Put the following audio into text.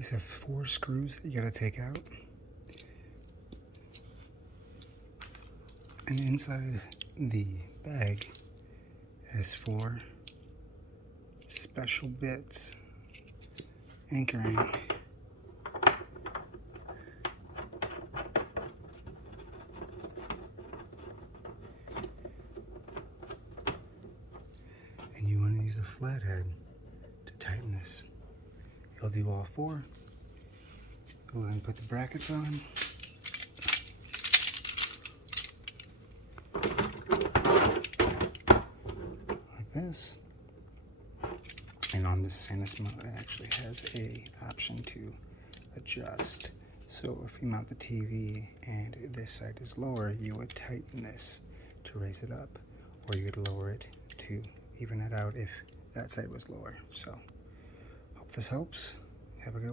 These have 4 screws that you gotta take out. And inside the bag has 4 special bits anchoring. And you want to use the flathead to tighten this. You'll do all 4. Go ahead and put the brackets on. Like this. And on this Sanus mount, it actually has a option to adjust. So if you mount the TV and this side is lower, you would tighten this to raise it up, or you would lower it to even it out if that side was lower. So hope this helps. Have a good one.